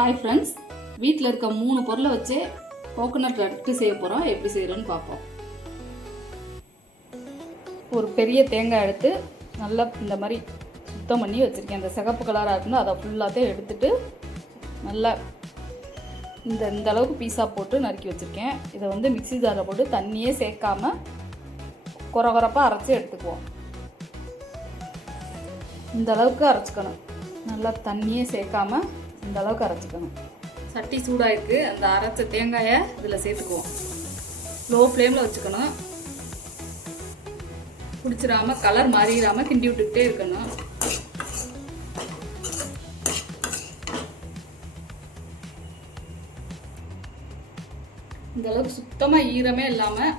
Hi friends, வீட்டில் இருக்க 3 பொருளை வச்சு கோகோனட் லட்டு செய்ய போகிறோம். எப்படி செய்கிறோன்னு பார்ப்போம். ஒரு பெரிய தேங்காய் எடுத்து நல்லா இந்த மாதிரி சுத்தம் பண்ணி வச்சுருக்கேன். இந்த சிகப்பு கலராக இருக்குன்னு அதை ஃபுல்லாத்தையும் எடுத்துட்டு நல்லா இந்த அளவுக்கு பீஸாக போட்டு நறுக்கி வச்சுருக்கேன். இதை வந்து மிக்ஸி ஜாரில் போட்டு தண்ணியே சேர்க்காமல் குறப்பாக அரைச்சி எடுத்துக்குவோம். இந்த அளவுக்கு அரைச்சிக்கணும். நல்லா தண்ணியே சேர்க்காமல் இந்த அளவுக்கு அரைச்சிக்கணும். சட்டி சூடாயிருக்கு. அந்த அரைச்ச தேங்காயை இதில் சேர்த்துக்குவோம். லோ ஃப்ளேமில் வச்சுக்கணும். பிடிச்சிடாம கலர் மாறிடாமல் கிண்டி விட்டுக்கிட்டே இருக்கணும். இந்த அளவுக்கு சுத்தமாக ஈரமே இல்லாமல்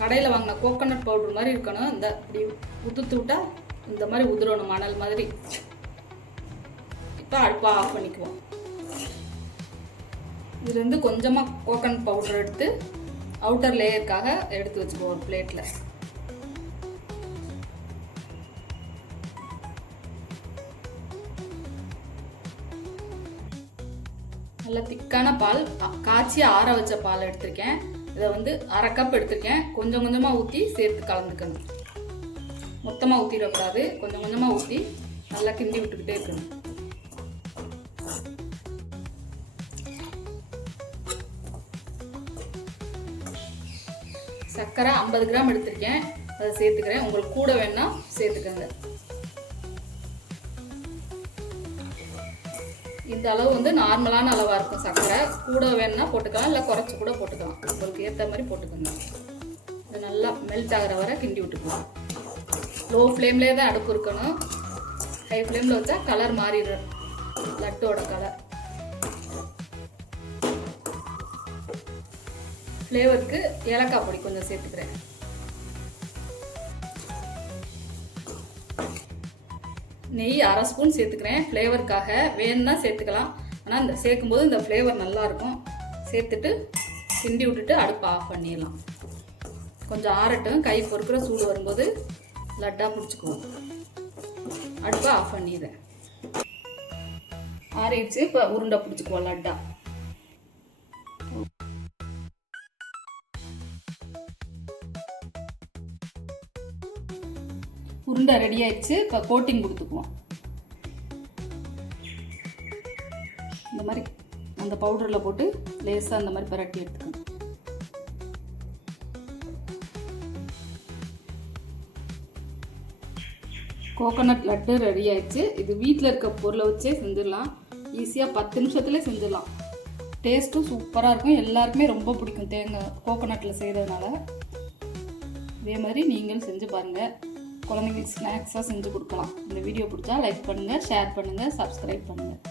கடையில் வாங்கின கோகோனட் பவுடர் மாதிரி இருக்கணும். இந்த இப்படி உதுத்து விட்டா இந்த மாதிரி உதிரணும், மணல் மாதிரி. இப்போ அடுப்பை ஆஃப் பண்ணிக்குவோம். இதுலேருந்து கொஞ்சமாக கோகோனட் பவுடர் எடுத்து அவுட்டர் லேயருக்காக எடுத்து வச்சுக்குவோம் ஒரு பிளேட்டில். நல்ல திக்கான பால், காய்ச்சி ஆற வச்ச பால் எடுத்திருக்கேன். இதை வந்து 1/2 கப் எடுத்திருக்கேன். கொஞ்சம் கொஞ்சமாக ஊற்றி சேர்த்து கலந்துக்கணும். மொத்தமாக ஊற்றிடக்கூடாது. கொஞ்சம் கொஞ்சமாக ஊற்றி நல்லா கிண்டி விட்டுக்கிட்டே இருக்கணும். சர்க்கரை 50 கிராம் எடுத்திருக்கேன். அதை சேர்த்துக்கிறேன். உங்களுக்கு கூட வேணா சேர்த்துக்கங்க. இந்த அளவு வந்து நார்மலான அளவாக இருக்கும். சர்க்கரை கூட வேணுன்னா போட்டுக்கலாம், இல்லை குறைச்சி கூட போட்டுக்கலாம். உங்களுக்கு ஏற்ற மாதிரி போட்டுக்கோங்க. இது நல்லா மெல்ட் ஆகிற வரை கிண்டி விட்டுக்கலாம். லோ ஃப்ளேம்லேயே தான் அடுப்பு இருக்கணும். ஹை ஃப்ளேமில் வச்சா கலர் மாறிடும், லட்டோட கலர். ஃப்ளேவருக்கு ஏலக்காய் பொடி கொஞ்சம் சேர்த்துக்கிறேன். நெய் 1/2 ஸ்பூன் சேர்த்துக்கிறேன். ஃப்ளேவருக்காக வேணும்னா சேர்த்துக்கலாம். ஆனால் இந்த சேர்க்கும்போது இந்த ஃப்ளேவர் நல்லாயிருக்கும். சேர்த்துட்டு கிண்டி விட்டுட்டு அடுப்பை ஆஃப் பண்ணிடலாம். கொஞ்சம் ஆறட்டும். கை பொறுக்கிற சூடு வரும்போது லட்டாக பிடிச்சிக்குவோம். அடுப்பை ஆஃப் பண்ணிடுறேன். ஆறிடுச்சு. இப்போ உருண்டை பிடிச்சிக்குவோம் லட்டா. உருண்டை ரெடி ஆயிடுச்சு. இப்போ கோட்டிங் கொடுத்துக்குவோம். இந்த மாதிரி அந்த பவுடரில் போட்டு லேசாக அந்த மாதிரி பரட்டி எடுத்துக்கணும். கோகோனட் லட்டு ரெடி ஆயிடுச்சு. இது வீட்டில் இருக்க பொருளை வச்சே செஞ்சிடலாம். ஈஸியாக 10 நிமிஷத்துலேயே செஞ்சிடலாம். டேஸ்ட்டும் சூப்பராக இருக்கும். எல்லாருக்குமே ரொம்ப பிடிக்கும் தேங்காய் கோகோனட்டில் செய்கிறதுனால. இதே மாதிரி நீங்களும் செஞ்சு பாருங்கள். குழந்தைங்களுக்கு ஸ்நாக்ஸாக செஞ்சு கொடுக்கலாம். இந்த வீடியோ பிடிச்சா லைக் பண்ணுங்கள், ஷேர் பண்ணுங்கள், சப்ஸ்கிரைப் பண்ணுங்கள்.